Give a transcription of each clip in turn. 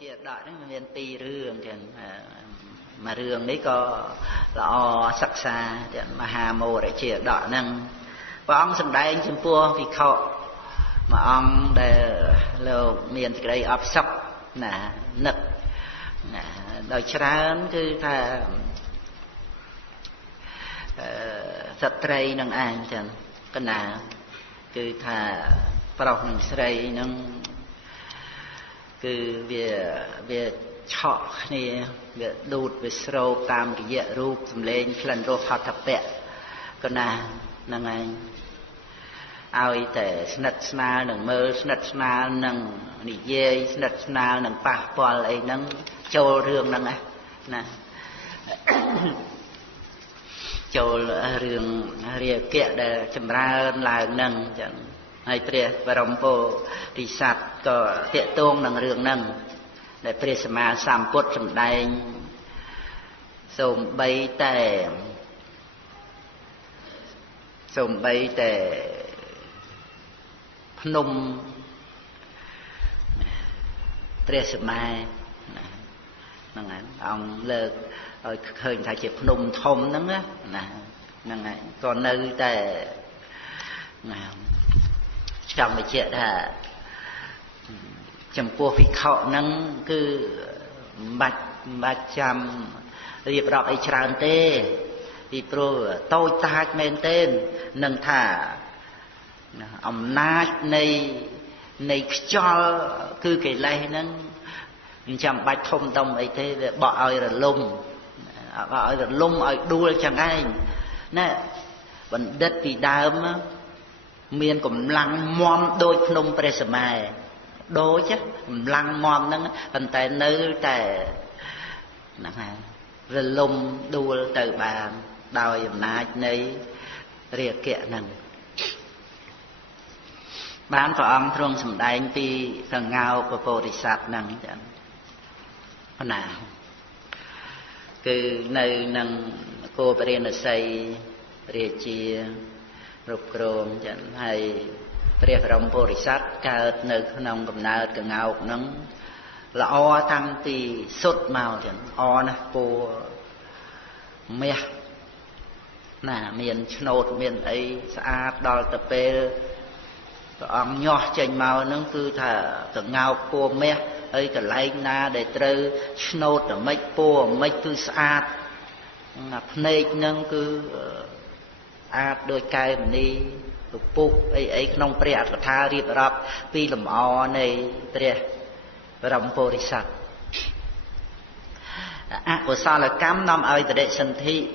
chia đợi nó miền pi rương thì mà rương đấy có là sắc xa thì mà hà mô để chia đợi năng và ông sừng đây chim pua vì khọ mà ông để lều miền thì đây ấp sấp nè nực đời chán cứ thà sạch tray năng an chẳng cái nào cứ thà vào năng tray năng cứ về chọ này về đụt về sâu tam cái dễ rụp lên lần rô phạt thập bẹ cái nào năng anh ai để snat sna năng mơ snat sna năng nị dê snat sna năng pa pol ấy năng châu rương năng ấy nè châu rương rìa kẹt để chấm ra là năng chẳng hay pre và rồng po thì sạt có tiệ tôn năng rương năng để pre sama sam cốt chấm đai sôm bay tè Phnom Tresma năng ảnh ông lơ khơi thay chỉ Phnom Thom nắng á năng ảnh còn nơi tại trong cái chuyện là chấm cua phi khọ năng cứ bạch chăm riệp rọc ấy tràn tê thì pro tôi ta men tên nâng thả ông nát này cho cứ cái này nâng chăm bạch thông tông ấy thế bỏ ơi là lung ơi đua chẳng ai nè vẫn đất vì đám miền cũng lăng mom đôi Phnom Presma đôi chứ lăng mom nâng phần tại nơi tại rồi lung đua từ bà đòi nát này rìa kẹ nâng bán phở ông thường sầm đai pi thằng ngao của bồ đề sát năng chẳng con nào cứ nơi năng cô bền là xây rìa chia rụp rôm chẳng hay rìa rồng bồ đề sát cả nơi nông cầm nát cả ngao nắng là o thăng pi sốt màu chẳng o nè cô mẹ nè miền nốt miền ấy xa đo tập bê ông nhỏ chênh màu nó cứ thả cả ngao cô mẹ ấy cả lấy na để trừ nốt ở mấy po mấy cứ sát ngập nê nâng cứ át đôi cây mình đi puk ấy không bẹt và tha riệp rập pi làm o này bẹt rồng po đi sạch của sao là cám năm ơi từ đệ sinh thị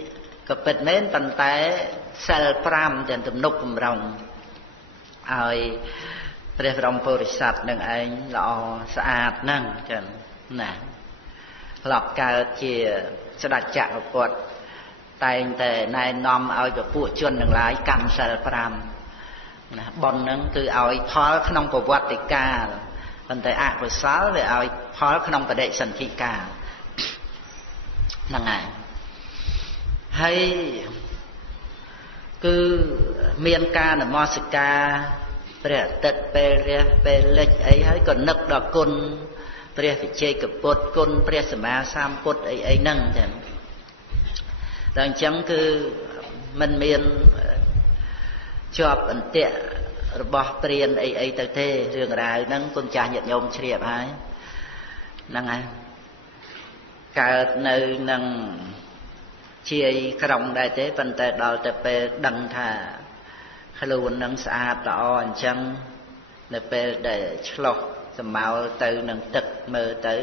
có bật mến tần té sel pram trên tụm nút tụm rồng ơiព្រះបរមពុរិស័ទនឹងឯងល្អស្អាតហ្នឹងចឹងណាធ្លាប់កើតជាស្ដេចចក្រពត្តិតែងតែណែនាំឲ្យពពួកជនទាំងឡាយកាន់សិល5ណាប៉ុនហ្នឹងគឺឲ្យផលក្នុងប្រវត្តិកាលប៉ុន្តែអកុសលវាឲ្យផលក្នុងបដិសន្ធិកាលហ្នឹងហើយហើយគឺមានការនមស្ការព្រះទឹកពេលលិចអីហើយក៏នឹកដល់គុណព្រះវិជ័យកពុទ្ធគុណព្រះសម្មាសម្ពុទ្ធអីហ្នឹងចឹងដល់អញ្ចឹងគឺមិនមានជាប់អន្ទាក់របស់ព្រានអីទៅទេរឿងរ៉ាវហ្នឹងគុណចាស់ញាតិញោមជ្រាបហើយហ្នឹងហើយកើតនៅនឹងជាក្រុងដែរទេប៉ុន្តែដល់តែពេលដឹងថាខ្លួននឹងស្អាតល្អអញ្ចឹងនៅពេលដែលឆ្លោះសម្មាលទៅនឹងទឹកមើលទៅ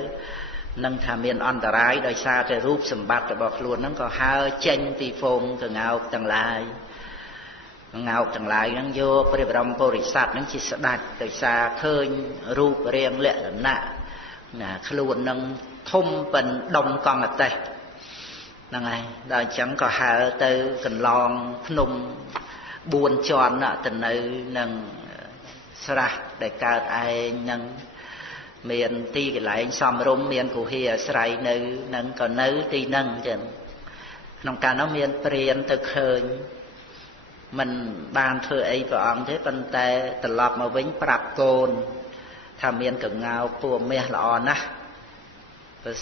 នឹងថាមានអន្តរាយដោយសារតែរូបសម្បត្តិរបស់ខ្លួនហ្នឹងក៏ហើរចេញពីហ្វូងកងោកទាំងឡាយហ្នឹងយកព្រះបរមពុរិស័ទហ្នឹងជាស្ដេចដោយសារឃើញរូបរាងលក្ខណៈណាខ្លួននឹងធំប៉ុនដុំកង់អតេះហ្នឹងហើយដល់អញ្ចឹងក៏ហើរទៅកន្លងភ្នំ4ជាន់ទៅនៅនឹងស្រះដែលកើតឯងនឹងមានទីកន្លែងសំរុំមានគុហាអាស្រ័យនៅនឹងក៏នៅទីហ្នឹងចឹងក្នុងកាលនោះមានព្រានទៅឃើញមិនបានធ្វើអីព្រះអង្គទេប៉ុន្តែត្រឡប់មកវិញប្រាប់កូនថាមានកងោពួមាសល្អណាស់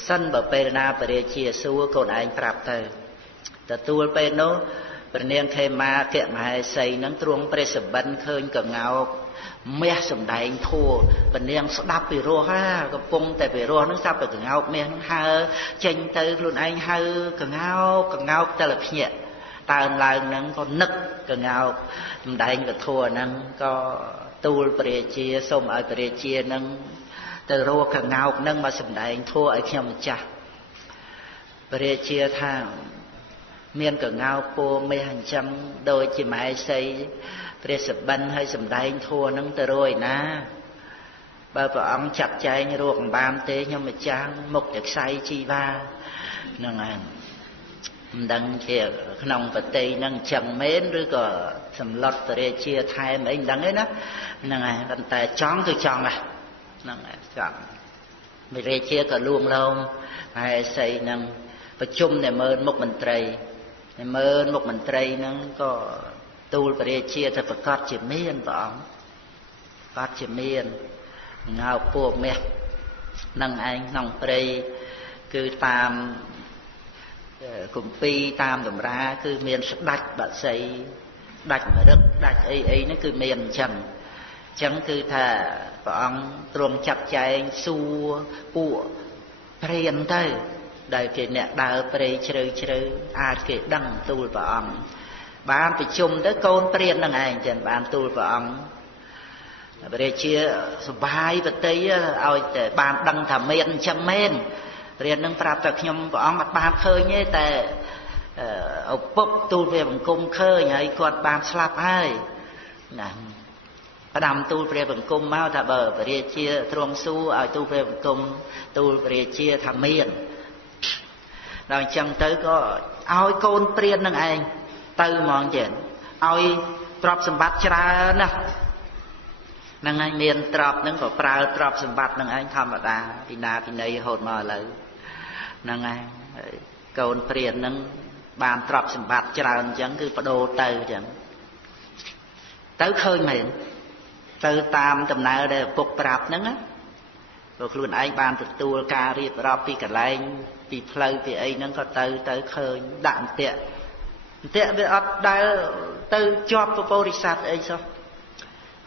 សិនបើពេលណាបរិជាសួរកូនឯងប្រាប់ទៅទទួលពេលនោះព្រះនាងខេមាគៈមហេសីនឹងទ្រង់ព្រះសបិនឃើញកងោកមាសសំដែងធัวព្រះនាងស្ដាប់ពីរោះកំពុងតែពីរោះនឹងស្ដាប់ពីកងោកមាសនឹងហើចេញទៅខ្លួនឯងហៅកងោកតែលភ្ញាក់តើឡើងនឹងក៏នឹកកងោកសំដែងពធัวនឹងក៏ទូលព្រះរាជាសូមឲ្យព្រះរាជានឹងទៅរកកងោកនឹងមកសំដែងធัวឲ្យខ្ញុំម្ចាស់ព្រះរាជាថាមានកងោកពោមាសអញ្ចឹងដូចជាម៉ែសីព្រះសបិនឲ្យសំដែងធัวនឹងទៅរួយណាបើព្រះអង្គចាត់ចែងរកមិនបានទេខ្ញុំម្ចាស់មុខតែខ្សែជីវ៉ាហ្នឹងហើយមិនដឹងជាក្នុងប្រតិហ្នឹងអញ្ចឹងមែនឬក៏សម្លុតព្រះរាជាថែមអីមិនដឹងទេណាហ្នឹងហើយប៉ុន្តែចង់គឺចង់ហ្នឹងហើយចង់ព្រះរាជាក៏លួងលោមហើយសីហ្នឹងប្រជុំតែមើលមុខមន្ត្រីហ្នឹងក៏ទូលព្រះរាជាទៅប្រកាសជាមានព្រះអង្គប្រកាសជាមានងើពួកមាសនឹងឯងក្នុងព្រៃគឺតាមគម្ពីរតាមតម្រាគឺមានស្ដេចបក្សីស្ដេចមរឹកស្ដេចអីហ្នឹងគឺមានអញ្ចឹងគឺថាព្រះអង្គទ្រង់ចាត់ចែងសួរពួកព្រានទៅដែលគេអ្នកដើរព្រៃជ្រៅអាចគេដឹងទូលព្រះអង្គបានប្រជុំទៅកូនព្រាននឹងឯងចឹងបានទូលព្រះអង្គព្រះរាជាសបាយបតីឲ្យតែបានដឹងថាមានអញ្ចឹងមែនព្រាននឹងប្រាប់តែខ្ញុំព្រះអង្គអត់បានឃើញទេតែឪពុកទូលព្រះបង្គំឃើញហើយគាត់បានស្លាប់ហើយណាផ្ដាំទូលព្រះបង្គំមកថាបើព្រះរាជាទ្រង់សួរឲ្យទូលព្រះបង្គំទូលព្រះរាជាថាមានដល់អញ្ចឹងទៅក៏ឲ្យកូនព្រាននឹងឯងទៅហ្មងចេះឲ្យទ្រព្យសម្បត្តិច្រើនណាស់ហ្នឹងហើយមានទ្រព្យហ្នឹងក៏ប្រើទ្រព្យសម្បត្តិហ្នឹងឯងធម្មតាពីណាពីណីរហូតមកឥឡូវហ្នឹងហើយកូនព្រានហ្នឹងបានទ្រព្យសម្បត្តិច្រើនអញ្ចឹងគឺបដូរទៅអញ្ចឹងទៅឃើញមែនទៅតាមដំណើរដែលឪពុកប្រាប់ហ្នឹងណាព្រោះខ្លួនឯងបានទទួលការរៀបរាប់ពីកន្លែងពីផ្លូវពីអីហ្នឹងក៏ទៅឃើញដាក់អន្ទាក់វាអត់ដែលទៅជាប់ពពោរិស័ទអីសោះរ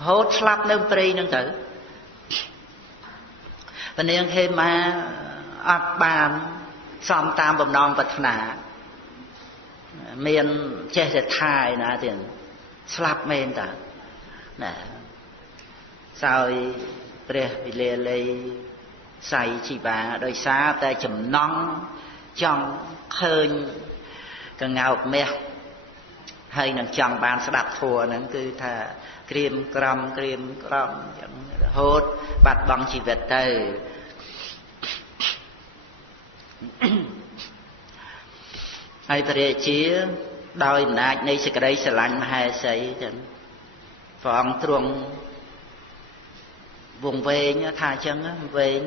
ហូតស្លាប់នៅព្រៃហ្នឹងទៅព្រះនាងហេមាអត់បានសំតាមបំណងប្រាថ្នាមានចេះតែថាឯណាទៀតស្លាប់មែនតាណាសោយព្រះវិលាលីសៃជីបាដោយសារតែចំណង់ចង់ឃើញកងោកមាសហើយនឹងចង់បានស្ដាប់ធัวហ្នឹងគឺថាក្រៀមក្រំចឹងរហូតបាត់បង់ជីវិតទៅហើយព្រះរាជាដោយអំណាចនៃសេចក្តីស្រឡាញ់មហេសីចឹងព្រះអង្គទ្រង់វង្វេងថាអញ្ចឹងវែង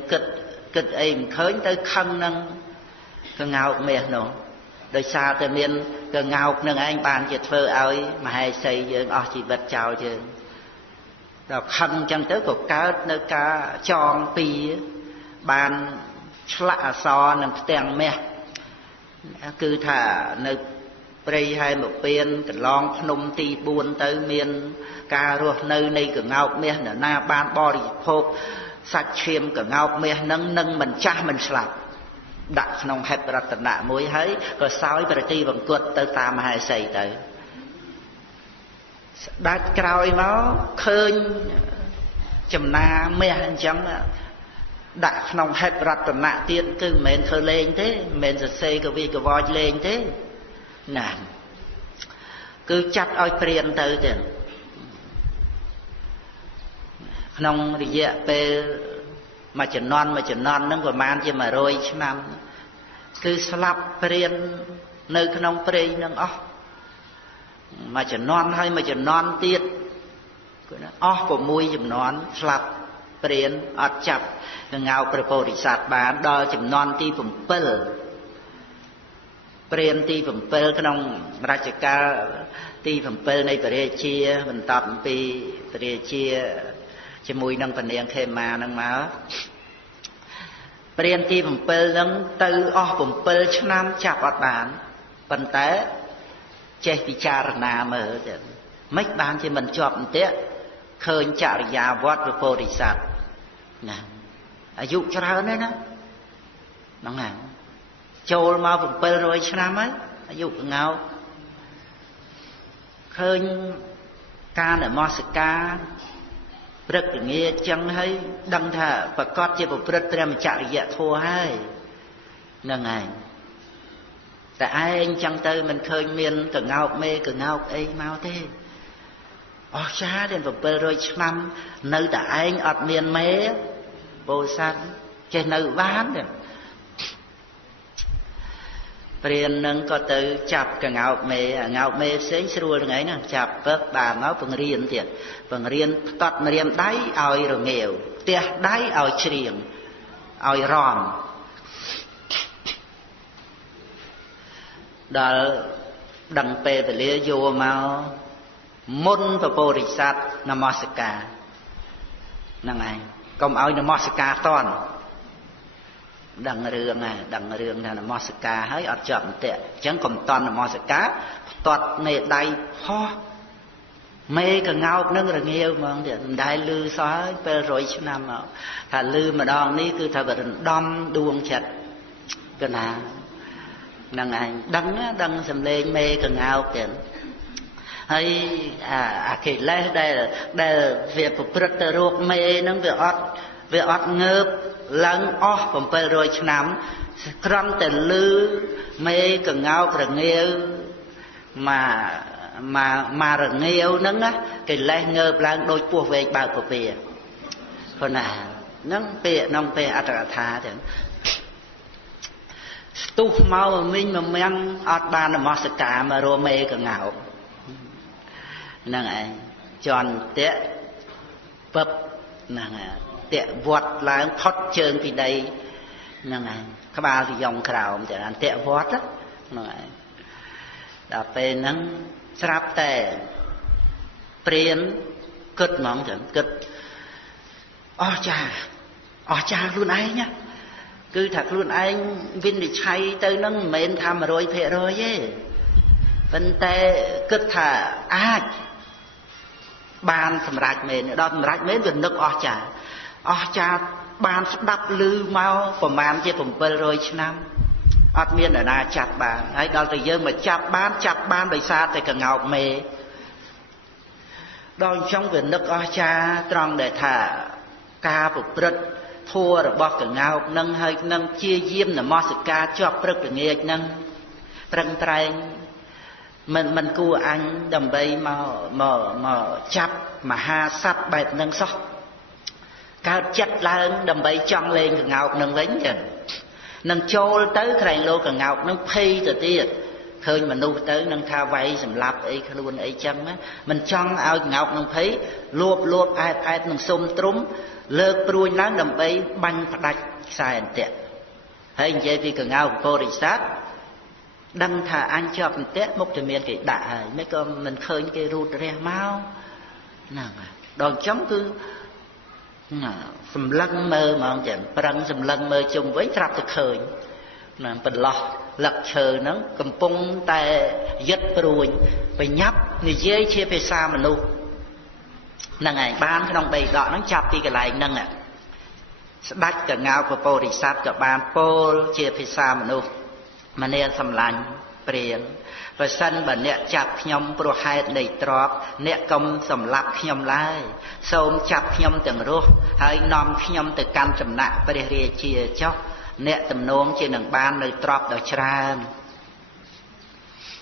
គិតអីមិនឃើញទៅខឹងនឹងកងោកមាសនោះដោយសារតែមានកងោកនឹងឯងបានជាធ្វើឲ្យមហេសីយើងអស់ជីវិតចោលយើងដល់ខឹងអញ្ចឹងទៅក៏កើតនៅការចងពីបានឆ្លាក់អក្សរនឹងផ្ទាំងមាសគឺថានៅព្រៃហែមពៀនកន្លងភ្នំទី4ទៅមានការរស់នៅនៃកងោកមាសណាបានបរិភោគសាច់ឈាមកងោកមាសនឹងមិនចាស់មិនស្លាប់ដាក់ក្នុងហេតុរតនៈមួយហើយក៏សោយប្រតិវង្គតទៅតាមមហេសីទៅស្ដេចក្រោយមកឃើញចំណាមាសអញ្ចឹងដាក់ក្នុងហេតុរតនៈទៀតគឺមិនមែនធ្វើលេងទេមិនមែនសរសេរកវីកវចលេងទេណាគឺចាត់ឲ្យព្រានទៅទៀតក្នុងរយៈពេលមួយជំនាន់ហ្នឹងប្រហែលជា100ឆ្នាំគឺស្លាប់ព្រាននៅក្នុងព្រៃហ្នឹងអស់មួយជំនាន់ហើយមួយជំនាន់ទៀតគឺអស់6ជំនាន់ស្លាប់ព្រានអត់ចាប់កងោកព្រះពោធិសត្វបានដល់ជំនាន់ទី7ព្រានទី7ក្នុងរជ្ជកាលទី7នៃព្រះរាជាបន្តអំពីព្រះរាជាជាមួយនឹងព្រះនាងខេមានឹងមក ព្រានទី7ហ្នឹងទៅអស់7ឆ្នាំចាប់អត់បានប៉ុន្តែចេះពិចារណាមើលទៅមិនបានជាមិនជាប់អន្ទាក់ឃើញចរិយាវត្តព្រះពោធិសត្វណាអាយុច្រើនហើយណាហ្នឹងហើយចូលមក700ឆ្នាំហើយអាយុកងោកឃើញការនមស្ការព្រឹកល្ងាចចឹងហើយដឹងថាប្រកាសជាប្រព្រឹត្តព្រះមច្ចរិយធម៌ហើយហ្នឹងហើយតែឯងចឹងទៅមិនឃើញមានកងោកមេកងោកអីមកទេអស់ចាដល់700ឆ្នាំនៅតែឯងអត់មានមេពោធិសត្វចេះនៅបានទេព្រាននឹងក៏ទៅចាប់កងោកមេផ្សេងស្រួលថ្ងៃហ្នឹងចាប់ពឹកបានមកបង្រៀនទៀតបង្រៀនផ្ទាត់ម្រាមដៃឲ្យរងាវផ្ទះដៃឲ្យច្រៀងឲ្យរំដល់ដឹងពេលវេលាយកមកមុនព្រះពោធិសត្វនមស្ការហ្នឹងឯងកុំឲ្យនមស្ការតន់ដឹងរឿងណាដឹងរឿងថានមស្ការហើយអត់ជាប់អន្ទាក់អញ្ចឹងកុំតន់នមស្ការផ្ទាត់នៃដៃផោះមេកងោកនឹងរងាវហ្មងទៀតមិនដែលលឺសោះហើយពេល100ឆ្នាំមកថាលឺម្ដងនេះគឺថាវារំដំដួងចិត្តកណាហ្នឹងឯងដឹងសំឡេងមេកងោកទៀតហើយអាកិលេសដែលវាប្រព្រឹត្តទៅរោគមេហ្នឹងវាអត់ងើបឡើងអស់700ឆ្នាំក្រំតែលឺមេកងោករងាវមករងាវហ្នឹងណាកិលេសងើបឡើងដូចពស់វែកបើកពពាព្រោះណាហ្នឹងពាក្យក្នុងពេលអត្តកថាចឹងស្ទុះមកមិញមិនមែនអត់បាននមស្ការមករមេកងោកហ្នឹងឯងជន់តេពឹបហ្នឹងតេវត្តឡើងផុតជើងពីដីហ្នឹងឯងក្បាលពីយ៉ុងក្រោមតែតេវត្តហ្នឹងឯងដល់ពេលហ្នឹងស្រាប់តែព្រានគិតហ្មងចឹងគិតអស់ចាខ្លួនឯងណាគឺថាខ្លួនឯងវិនិច្ឆ័យទៅនឹងមិនមែនថា 100% ទេប៉ុន្តែគិតថាអាចបានសម្រេចមែនដល់សម្រេចមែនវានឹកអស់ចាបានស្ដាប់ឮមកប្រហែលជា700ឆ្នាំអត់មានអ្នកណាចាប់បានហើយដល់តែយើងមកចាប់បានដោយសារតែកងោកមេដល់អញ្ចឹងវានឹកអស់ចាត្រង់ដែលថាការប្រព្រឹត្តធัวរបស់កងោកនឹងហើយនឹងជាយាមនមស្ការជាប់ព្រឹកល្ងាចនឹងប្រឹងប្រែងមិនគួរអញដើម្បីមកចាប់មហាសត្វបែបហ្នឹងសោះកើតចិត្តឡើងដើម្បីចង់លេងកងោកនឹងវិញចឹងនឹងចូលទៅក្រែងលោកកងោកនឹងភ័យទៅទៀតឃើញមនុស្សទៅនឹងថាវាយសម្លាប់អីខ្លួនអីចឹងមិនចង់ឲ្យកងោកនឹងភ័យលួបអែតនឹងសុំទ្រុំលើកព្រួយឡើងដើម្បីបាញ់ផ្ដាច់ខ្សែអន្ទាក់ហើយនិយាយពីកងោកពោធិសត្វដឹងថាអញជាប់អន្ទាក់មុខតែមានគេដាក់ហើយមិនក៏មិនឃើញគេរូតរះមកហ្នឹងដល់អញ្ចឹងគឺសម្លឹងមើលហ្មងចឹងប្រឹងសម្លឹងមើលជុំវិញត្រាប់តែឃើញណាបន្លោះលឹកឈើហ្នឹងកំពុងតែយឹតព្រួយបញ្ញាប់និយាយជាភាសាមនុស្សហ្នឹងឯងបានក្នុងដីដកហ្នឹងចាប់ពីកន្លែងហ្នឹងស្ដេចកងោកពោធិសត្វក៏បានពោលជាភាសាមនុស្សម្នាសម្លាញ់ព្រានបើសិនបើអ្នកចាប់ខ្ញុំព្រោះហេតុនៃទ្រព្យអ្នកកុំសម្លាប់ខ្ញុំឡើយសូមចាប់ខ្ញុំទាំងរស់ហើយនាំខ្ញុំទៅកាន់ចំណាក់ព្រះរាជាចុះអ្នកទំនងជានឹងបាននៅទ្រព្យដ៏ច្រើន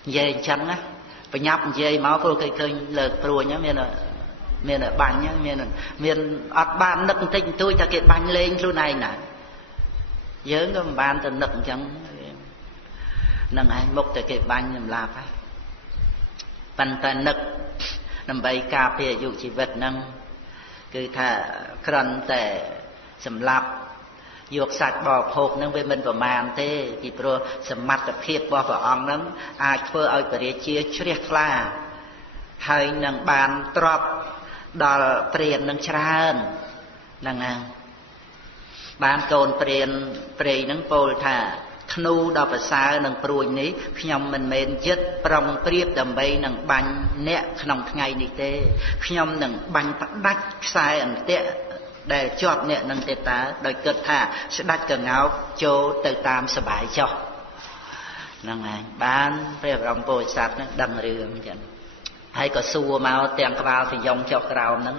និយាយអញ្ចឹងណាបញ្ញាប់និយាយមកព្រោះគេឃើញលើកព្រួញមានបាញ់មានអត់បាននឹកបន្តិចបន្តួចថាគេបាញ់លេងខ្លួនឯងណាយើងក៏មិនបានទៅនឹកអញ្ចឹងនឹងឯងមុខតែគេបាញ់សម្លាប់ហ្នឹងប៉ុន្តែនឹកដើម្បីការពារអាយុជីវិតហ្នឹងគឺថាគ្រាន់តែសម្លាប់យកសាច់បរិភោគហ្នឹងវាមិនប្រមាណទេពីព្រោះសមត្ថភាពរបស់ព្រះអង្គហ្នឹងអាចធ្វើឲ្យព្រះរាជាជ្រះថ្លាហើយនឹងបានទ្រព្យដល់ព្រាននឹងច្រើនហ្នឹងហើយ បានកូនព្រានព្រៃនឹងពោលថាធ្នូដល់ប្រសើរនឹងព្រួយនេះខ្ញុំមិនមែនចិត្តប្រុងប្រៀបដើម្បីនឹងបាញ់អ្នកក្នុងថ្ងៃនេះទេខ្ញុំនឹងបាញ់ផ្ដាច់ខ្សែអន្ទាក់ដែលជាប់អ្នកនឹងទេតើដោយគិតថាស្ដេចកងោកចូលទៅតាមសបាយចុះហ្នឹងហើយបានព្រះបរមពុទ្ធសាសនានឹងដឹងរឿងចឹងហើយក៏សួរមកទាំងក្បាលសយងចុះក្រោមហ្នឹង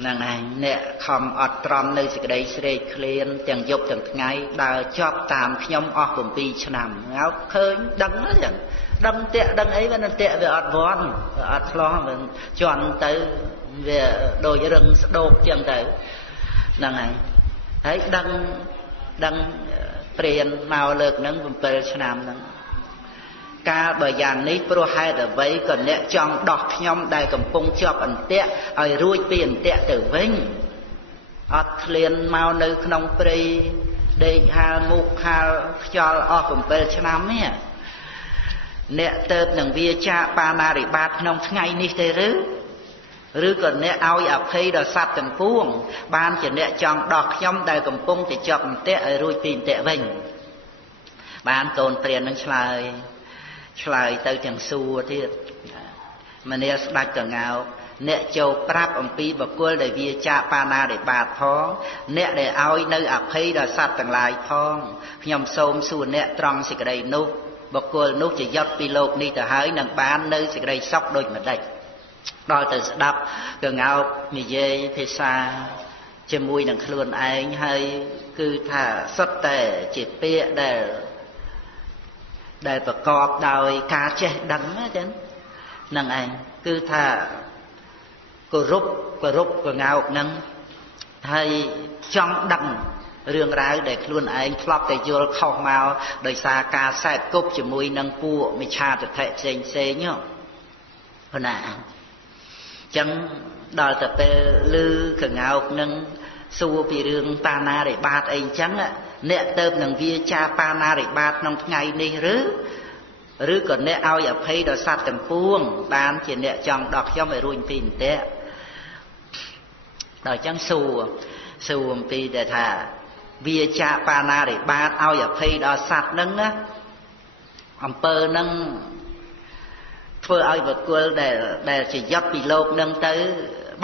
ហ្នឹងហើយអ្នកខំអត់ទ្រាំនៅសេចក្តីស្រេកឃ្លានទាំងយប់ទាំងថ្ងៃដើរជាប់តាមខ្ញុំអស់7ឆ្នាំហើយឃើញដឹងហ្នឹងចឹងដឹងតាក់ដឹងអីវានឹងតាក់វាអត់វត្តអត់ឆ្លោះមិនជន់ទៅវាដូចរឹងស្ដោកចឹងទៅហ្នឹងហើយដឹងព្រានមកលើកហ្នឹង7ឆ្នាំហ្នឹងកាលបើយ៉ាងនេះព្រោះហេតុអ្វីក៏អ្នកចង់ដោះខ្ញុំដែលកំពុងជាប់អន្ទាក់ឲ្យរួចពីអន្ទាក់ទៅវិញអត់ឃ្លានមកនៅក្នុងព្រៃដេកហាលមុខហាលខ្យល់អស់7ឆ្នាំនេះអ្នកទៅនឹងវាចាបាណារិបាតក្នុងថ្ងៃនេះទេឬក៏អ្នកឲ្យអភ័យដល់សត្វទាំងពួងបានជាអ្នកចង់ដោះខ្ញុំដែលកំពុងតែជាប់អន្ទាក់ឲ្យរួចពីអន្ទាក់វិញបានកូនព្រាននឹងឆ្លើយទៅទាំងសួរទៀតមនាលស្ដេចកងោកអ្នកចូលប្រាប់អំពីបុគ្គលដែលវាចាបាណារិបាតផងអ្នកដែលឲ្យនៅអភ័យដល់សត្វទាំងឡាយផងខ្ញុំសូមសួរអ្នកត្រង់សេចក្តីនោះបុគ្គលនោះជាយត់ពីលោកនេះទៅហើយនឹងបាននៅសេចក្តីសុខដូចម្ដេចដល់ទៅស្ដាប់កងោកនិយាយភាសាជាមួយនឹងខ្លួនឯងហើយគឺថាសុទ្ធតែជាពាក្យដែលប្រកបដោយការចេះដឹងណាចឹងហ្នឹងឯងគឺថាគោរពកងោកហ្នឹងហើយចង់ដឹងរឿងរ៉ាវដែលខ្លួនឯងធ្លាប់តែយល់ខុសមកដោយសារការសែបគប់ជាមួយនឹងពួកមិច្ឆាទិដ្ឋិផ្សេងហ្នឹងណាចឹងដល់ទៅពេលឮកងោកនឹងសួរពីរឿងបាណារិបាតអីចឹងអ្នកទៅនឹងវាចាបាណារិបាតក្នុងថ្ងៃនេះឬក៏អ្នកឲ្យអភ័យដល់សត្វទាំងពួងបានជាអ្នកចង់ដោះខ្ញុំឲ្យរួចពីអន្ទាក់ដល់ចឹងសួរអំពីដែលថាវាចាបាណារិបាតឲ្យអភ័យដល់សត្វហ្នឹងណាអំពើហ្នឹងធ្វើឲ្យបុគ្គលដែលជាយត់ពីលោកនឹងទៅ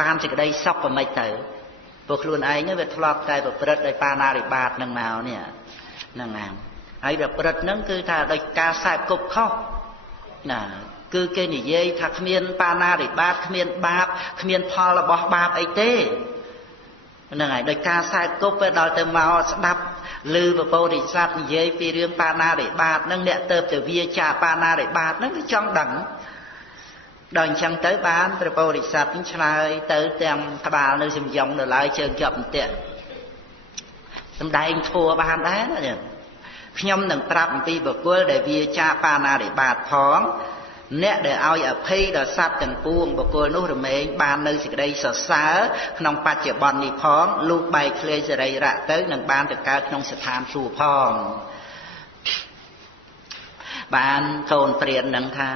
បានសេចក្តីសុខប្រម៉េចទៅពួកខ្លួនឯងវាធ្លាប់តែប្រព្រឹត្តដោយបាណារិបាតនឹងមកនេះហ្នឹងហើយប្រព្រឹត្តហ្នឹងគឺថាដោយការសែបគប់ខុសណាគឺគេនិយាយថាគ្មានបាណារិបាតគ្មានបាបគ្មានផលរបស់បាបអីទេហ្នឹងហើយដោយការសែបគប់ទៅដល់ទៅមកស្ដាប់ឮពពោធិសត្វនិយាយពីរឿងបាណារិបាតហ្នឹងអ្នកទៅទៅវាចាបាណារិបាតហ្នឹងគឺចង់ដឹងដល់អញ្ចឹងទៅបានព្រះពោធិសត្វនឹងឆ្លើយទៅទាំងក្បាលនៅសំយងនៅឡើយជើងជាប់អន្ទាក់សំដែងធัวបានដែរណាខ្ញុំនឹងប្រាប់អំពីបុគ្គលដែលវាចាបាណារិបាតផងអ្នកដែលឲ្យអភ័យដល់សត្វទាំងពួងបុគ្គលនោះរមែងបាននៅសេចក្តីសរសើរក្នុងបច្ចុប្បន្ននេះផងលុះបែកធ្លាយសរីរៈទៅនឹងបានទៅកើតក្នុងស្ថានសួគ៌ផងបានកូនព្រាននឹងថា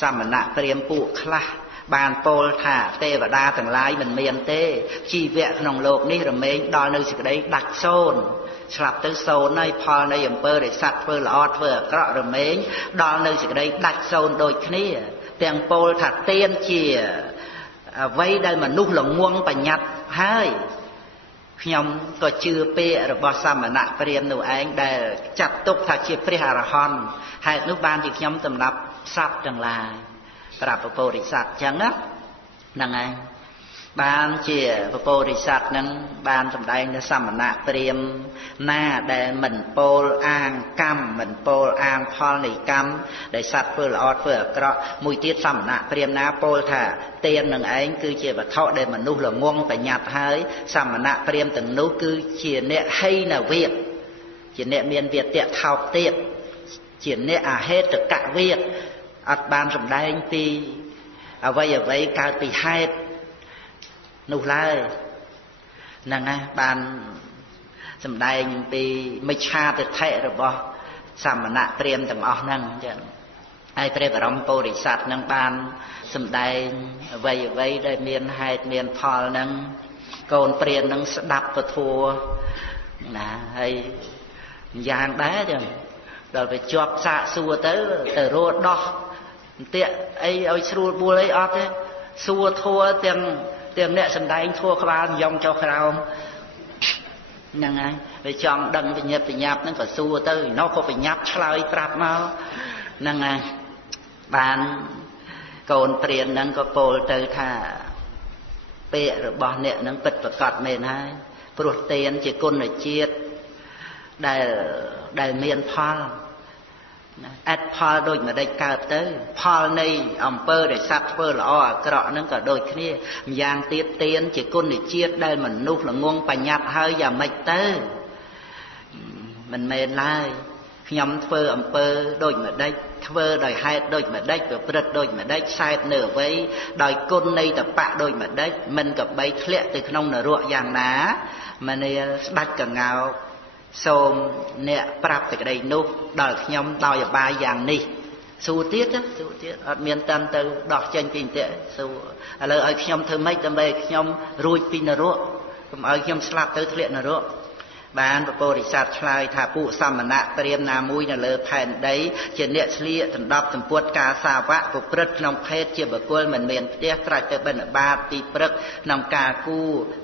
សមណៈព្រាហ្មណ៍ពួកខ្លះបានពោលថាទេវតាទាំងឡាយមិនមានទេជីវៈក្នុងโลกនេះរមែងដល់នៅសេចក្តីដាច់សូន្យស្លាប់ទៅសូន្យហើយផលនៃអំពើដែលសត្វធ្វើល្អធ្វើអាក្រក់រមែងដល់នៅសេចក្តីដាច់សូន្យដូចគ្នាទាំងពោលថាទានជាអ្វីដែលមនុស្សល្ងងបញ្ញត្តិហើយខ្ញុំក៏ជឿពាក្យរបស់សមណៈព្រាហ្មណ៍នោះឯងដែលចាត់ទុកថាជាព្រះអរហន្តហេតុនោះបានជាខ្ញុំសម្រាប់សត្វទាំងឡាយប្រាប់ពពោធិសត្វចឹងណាហ្នឹងហើយបានជាពពោធិសត្វហ្នឹងបានសម្ដែងនៅសមណៈព្រាហ្មណ៍ណាដែលមិនពោលអាងកម្មមិនពោលអាងផលនៃកម្មដែលសត្វធ្វើល្អធ្វើអាក្រក់មួយទៀតសមណៈព្រាហ្មណ៍ណាពោលថាទាននឹងឯងគឺជាវត្ថុដែលមនុស្សល្ងងបញ្ញត្តិហើយសមណៈព្រាហ្មណ៍ទាំងនោះគឺជាអ្នកហីនវាទជាអ្នកមានវាទៈថោកទៀតជាអ្នកអហេតុកវាទអត់បានសម្ដែងពីអ្វីកើតពីហេតុនោះឡើយហ្នឹងណាបានសម្ដែងពីមិច្ឆាទិដ្ឋិរបស់សមណៈព្រាហ្មណ៍ទាំងអស់ហ្នឹងចឹងហើយព្រះបរមពុរិស័ទហ្នឹងបានសម្ដែងអ្វីដែលមានហេតុមានផលហ្នឹង កូនព្រាននឹងស្ដាប់ពធណាហើយយ៉ាងដែរចឹងដល់ទៅជាប់សាកសួរទៅរត់ដោះបន្ទាក់អីឲ្យស្រួលបួលអីអត់ទេសួរធัวទាំងអ្នកសំដែងធัวក្បាលញងចុះក្រោមហ្នឹងហើយវាចង់ដឹងបញ្ញាប់ហ្នឹងក៏សួរទៅនោះក៏បញ្ញាប់ឆ្លើយប្រាប់មកហ្នឹងហើយបានកូនព្រានហ្នឹងក៏ពោលទៅថាពាក្យរបស់អ្នកហ្នឹងពិតប្រាកដមែនហើយព្រោះទានជាគុណជាតិដែលមានផលអត្តផលដូចម្ដេចកើតទៅផលនៃអំពើដែលសត្វធ្វើល្អអាក្រក់ហ្នឹងក៏ដូចគ្នាម្យ៉ាងទៀតទានជាគុណជាតិដែលមនុស្សល្ងងបញ្ញត្តិហើយយ៉ាងម៉េចទៅមិនមែនឡើយខ្ញុំធ្វើអំពើដូចម្ដេចធ្វើដោយហេតុដូចម្ដេចប្រព្រឹត្តដូចម្ដេចខ្សែបនៅអ្វីដោយគុណនៃតបៈដូចម្ដេចមិនក៏បីធ្លាក់ទៅក្នុងនរកយ៉ាងណាមនាលស្ដាច់កងោកសូមអ្នកប្រាប់តែក្តីនោះដល់ខ្ញុំដោយអបាយយ៉ាងនេះសួរទៀតអត់មានតាន់ទៅដោះចេញពីអន្ទាក់សួរឥឡូវឲ្យខ្ញុំធ្វើម៉េចដើម្បីឲ្យខ្ញុំរួចពីនរកកុំឲ្យខ្ញុំស្លាប់ទៅធ្លាក់នរកបានពពោធិសត្វឆ្លើយថាពួកសមណៈព្រាហ្មណ៍ណាមួយនៅលើផែនដីជាអ្នកស្លៀកដណ្ដប់សម្ពុតការសាវៈប្រព្រឹត្តក្នុងភេទជាបុគ្គលមិនមានផ្ទះត្រាច់ទៅបិណ្ឌបាតទីព្រឹកក្នុងការគូ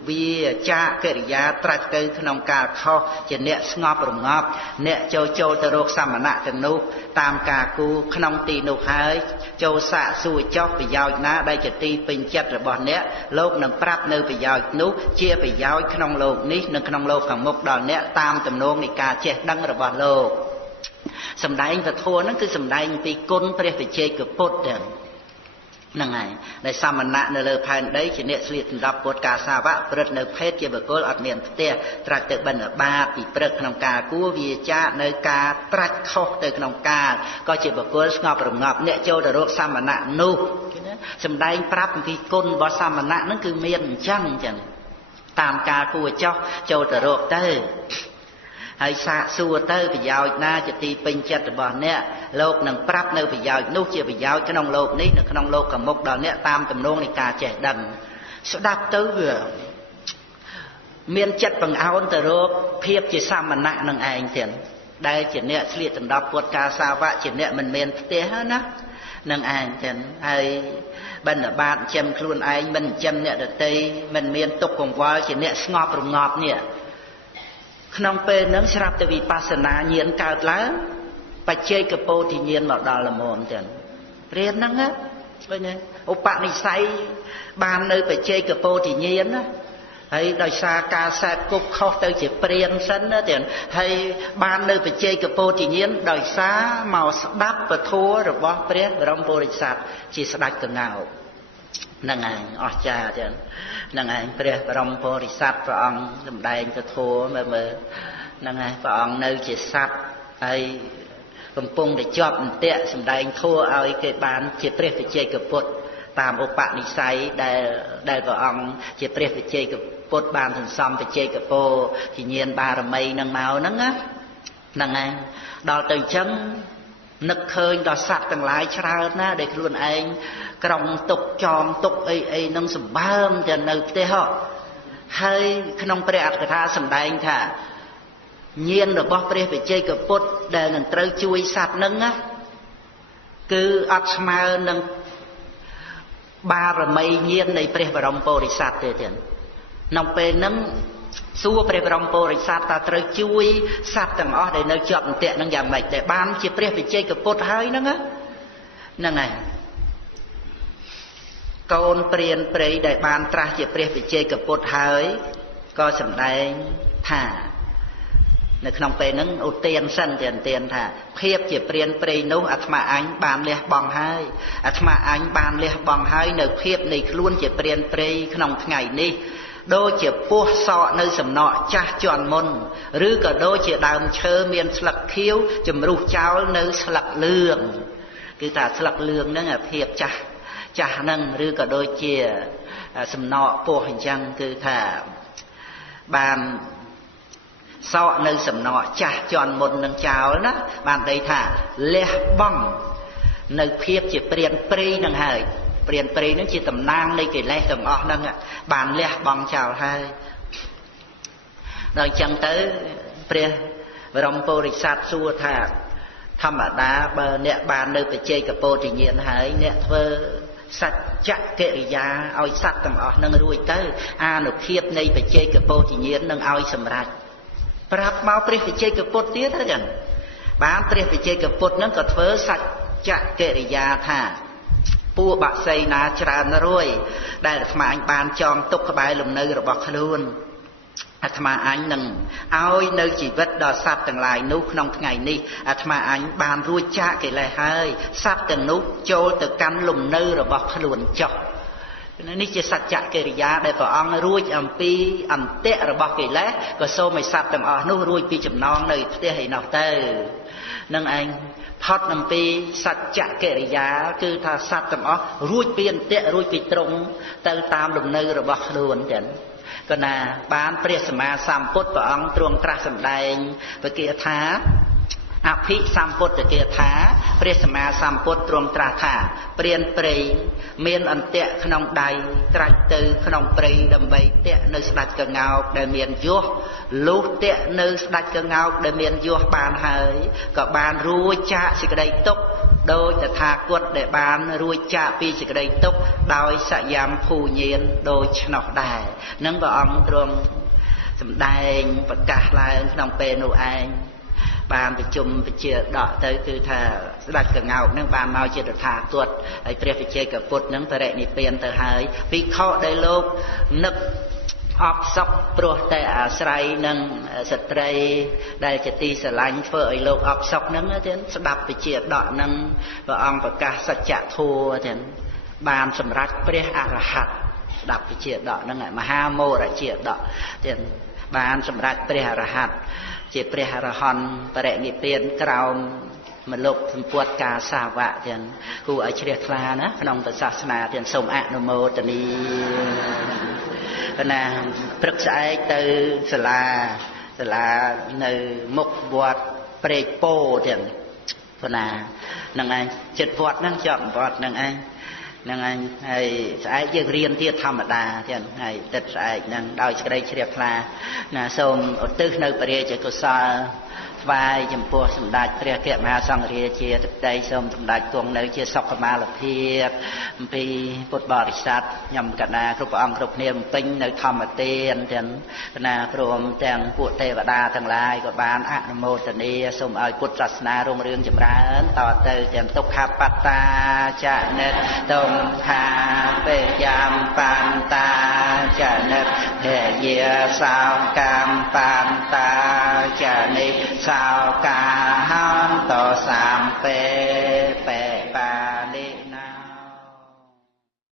វាចាកិរិយាត្រាច់ទៅក្នុងការខុសជាអ្នកស្ងប់រងាប់អ្នកចូលទៅរកសមណៈទាំងនោះតាមការគូក្នុងទីនោះហើយចូលសាកសួរចោះប្រយោជន៍ណាដែលជាទីពេញចិត្តរបស់អ្នកលោកនឹងប្រាប់នៅប្រយោជន៍នោះជាប្រយោជន៍ក្នុងលោកនេះនិងក្នុងលោកខាងមុខដល់អ្នកតាមទំនងនៃការចេះដឹងរបស់លោកសម្ដែងពធហ្នឹងគឺសម្ដែងពីគុណព្រះវិជ័យកពុទ្ធហ្នឹងហើយដែលសមណៈនៅលើផែនដីជាអ្នកស្លៀកដណ្ដប់ពុទ្ធការសាវៈព្រឹត្តនៅភេទជាបុគ្គលអត់មានផ្ទះត្រាច់ទៅបិណ្ឌបាតពីព្រឹកក្នុងការគួរវាចានៅការត្រាច់ខុសទៅក្នុងការក៏ជាបុគ្គលស្ងប់រងាប់អ្នកចូលទៅរកសមណៈនោះសម្ដែងប្រាប់អំពីគុណរបស់សមណៈហ្នឹងគឺមានអញ្ចឹងតាមការគួរចោះចូលទៅរកទៅហើយសាកសួរទៅប្រយោជន៍ណាជាទីពេញចិត្តរបស់អ្នកលោកនឹងប្រាប់នៅប្រយោជន៍នោះជាប្រយោជន៍ក្នុងលោកនេះនិងក្នុងលោកខាងមុខដល់អ្នកតាមទំនងនៃការចេះដឹងស្ដាប់ទៅវាមានចិត្តបង្អោនទៅរកភាពជាសមណៈនឹងឯងទៀតដែលជាអ្នកស្លៀកដណ្ដប់ពុទ្ធការសាវៈជាអ្នកមិនមានផ្ទះណានឹងឯងទៀតហើយបិណ្ឌបាតចិញ្ចឹមខ្លួនឯងមិនចិញ្ចឹមអ្នកដទៃមិនមានទុក្ខកង្វល់ជាអ្នកស្ងប់រងាប់នេះក្នុងពេលហ្នឹងស្រាប់តែវិបស្សនាញាណកើតឡើងបច្ចេកពោធិញាណមកដល់ល្មមទៀតរៀនហ្នឹងឃើញទេឧបនិស្ស័យបាននៅបច្ចេកពោធិញាណណាហើយដោយសារការសែបគប់ខុសទៅជាព្រានសិនណាទៀតហើយបាននៅបច្ចេកពោធិញាណដោយសារមកស្ដាប់ពធរបស់ព្រះបរមពុរិស័ទជាស្ដេចកងោកហ្នឹងឯងអស្ចារ្យទៀតហ្នឹងឯងព្រះបរមពុរិស័ទព្រះអង្គសម្ដែងពធមើលហ្នឹងឯងព្រះអង្គនៅជាសត្វហើយកំពុងតែជាប់អន្ទាក់សម្ដែងធัวឲ្យគេបានជាព្រះវិជ័យកពុទ្ធតាមឧបនិស្ស័យដែលព្រះអង្គជាព្រះវិជ័យកពុទ្ធបានសន្សំវិជ័យកពោជាញាណបារមីនឹងមកហ្នឹងណាហ្នឹងឯងដល់ទៅអញ្ចឹងនឹកឃើញដល់សត្វទាំងឡាយច្រើនណាស់ដែលខ្លួនឯងក្រុងទុកចងទុកអីនឹងសម្បើមទៅនៅផ្ទះហើយក្នុងព្រះអត្ថកថាសម្ដែងថាញាណរបស់ព្រះវិជ័យកពុទ្ធដែលនឹងត្រូវជួយសត្វហ្នឹងណាគឺអត់ស្មើនឹងបារមីញាណនៃព្រះបរមពុរិស័ទទេទៀតក្នុងពេលហ្នឹងសួរព្រះបរមពុរិស័ទថាត្រូវជួយសត្វទាំងអស់ដែលនៅជាប់អន្ទាក់ហ្នឹងយ៉ាងម៉េចដែលបានជាព្រះវិជ័យកពុទ្ធហើយហ្នឹងហ្នឹងហើយកូនព្រានព្រៃដែលបានត្រាស់ជាព្រះវិជ័យកពុទ្ធហើយក៏សម្ដែងថានៅក្នុងពេលហ្នឹងឧទានសិនទានថាភាពជាព្រានព្រៃនោះអាត្មាអញបានលះបង់ហើយអាត្មាអញបានលះបង់ហើយនៅភាពនៃខ្លួនជាព្រានព្រៃក្នុងថ្ងៃនេះដូចជាពស់សក់នៅសំណក់ចាស់ជាន់មុនឬក៏ដូចជាដើមឈើមានស្លឹកខៀវជំរុះចោលនៅស្លឹកលឿងគឺថាស្លឹកលឿងហ្នឹងភាពចាស់ហ្នឹងឬក៏ដូចជាសំណក់ពស់អញ្ចឹងគឺថាបានសក់នៅសំណក់ចាស់ជាន់មុននឹងចោលណាបានន័យថាលះបង់នៅភាពជាព្រានព្រៃនឹងហើយ ព្រានព្រៃនឹងជាតំណាងនៃកិលេសទាំងអស់ហ្នឹងបានលះបង់ចោលហើយដល់អញ្ចឹងទៅព្រះបរមពុរិស័ទសួរថាធម្មតាបើអ្នកបាននៅបច្ចេកពោធិញ្ញាណហើយអ្នកធ្វើសច្ចកិរិយាឲ្យសត្វទាំងអស់នឹងរួចទៅអានុភាពនៃបច្ចេកពោធិញ្ញាណនឹងឲ្យសម្រេចប្រាប់មកព្រះបច្ចេកពុទ្ធទៀតហ្នឹងចឹងបានព្រះបច្ចេកពុទ្ធនឹងក៏ធ្វើសច្ចកិរិយាថាពួកបក្សីណាច្រើនរួយដែលអាត្មាអញបានចងទុកក្បែរលំនៅរបស់ខ្លួនអាត្មាអញនឹងឲ្យនៅជីវិតដល់សត្វទាំងឡាយនោះក្នុងថ្ងៃនេះអាត្មាអញបានរួចចាកកិលេសហើយសត្វទាំងនោះចូលទៅកាន់លំនៅរបស់ខ្លួនចុះនេះជាសច្ចកិរិយាដែលព្រះអង្គរួចអំពីអន្ទាក់របស់កិលេសក៏សូមឲ្យសត្វទាំងអស់នោះរួចពីចំណងនៅផ្ទះឯនោះទៅនឹងឯងផុតអំពីសច្ចកិរិយាគឺថាសត្វទាំងអស់រួចពីអន្ទាក់រួចពីទ្រង់ទៅតាមលំនៅរបស់ខ្លួនចឹងក៏ណាបានព្រះសម្មាសម្ពុទ្ធព្រះអង្គទ្រង់ត្រាស់សម្ដែងពគាថាអភិសម្ពុទ្ធគាថាព្រះសម្មាសម្ពុទ្ធទ្រង់ត្រាស់ថាព្រានព្រៃមានអន្ទាក់ក្នុងដៃត្រាច់ទៅក្នុងព្រៃដើម្បីតាក់នៅស្ដេចកងោកដែលមានយោះលុះតាក់នៅស្ដេចកងោកដែលមានយោះបានហើយក៏បានរួចចាកសេចក្តីទុក្ខដោយតថាគតដែលបានរួចចាកពីសេចក្តីទុក្ខដោយសយំភូញាណដោយឆ្នោះដែរនឹងព្រះអង្គទ្រង់សម្ដែងប្រកាសឡើងក្នុងពេលនោះឯងបានប្រជុំពជាដកទៅគឺថាស្ដេចកងោកនឹងបានមកជាតថាគតហើយព្រះវិជ័យកពុទ្ធនឹងបរិនិព្វានទៅហើយភិក្ខុដែលលោកនឹកអបសក់ព្រោះតែអាស្រ័យនឹងស្ត្រីដែលជាទីស្រឡាញ់ធ្វើឲ្យលោកអបសក់ហ្នឹងទៀតស្ដាប់វិជាដកហ្នឹងព្រះអង្គប្រកាសសច្ចធម៌ទៀតបានសម្រេចព្រះអរហន្តស្ដាប់វិជាដកហ្នឹងមហាមោរជាដកទៀតបានសម្រេចព្រះអរហន្តជាព្រះអរហន្តបរិនិព្វានក្រោមមលុបសម្ពុតកាសាវៈទាំងគួរឲ្យជ្រះថ្លាណាក្នុងពុទ្ធសាសនាទាំងសូមអនុមោទនីណាព្រឹកស្អែកទៅសាលានៅមុខវត្តព្រែកពោទាំងណានឹងឯងចិត្តវត្តហ្នឹងជាប់វត្តហ្នឹងឯងហ្នឹងឯងហើយស្អែកយើងរៀនទៀតធម្មតាទៀតហើយទឹកស្អែកហ្នឹងដោយសេចក្តីជ្រះថ្លាណាសូមឧទ្ទិសនៅបរិយាកុសលថ្វាយចំពោះសម្ដេចព្រះគមហាសង្ឃរាជាទឹកដីសូមសម្ដេចគង់នៅជាសុខមាលភាពអំពីពុទ្ធបរិស័ទខ្ញុំកណាគ្រប់ព្រះអង្គគ្រប់គ្នាបំពេញនៅធម្មទានទាំងកណាព្រមទាំងពួកទេវតាទាំងឡាយក៏បានអនុមោទនាសូមឲ្យពុទ្ធសាសនារុងរឿងចម្រើនតទៅទាំងទុក្ខបត្តាចនិតទុំខាពេយ៉ាំបន្តាចនិតហេយាសោកម្មបន្តាចនិតសោកាហន្តសាមពេ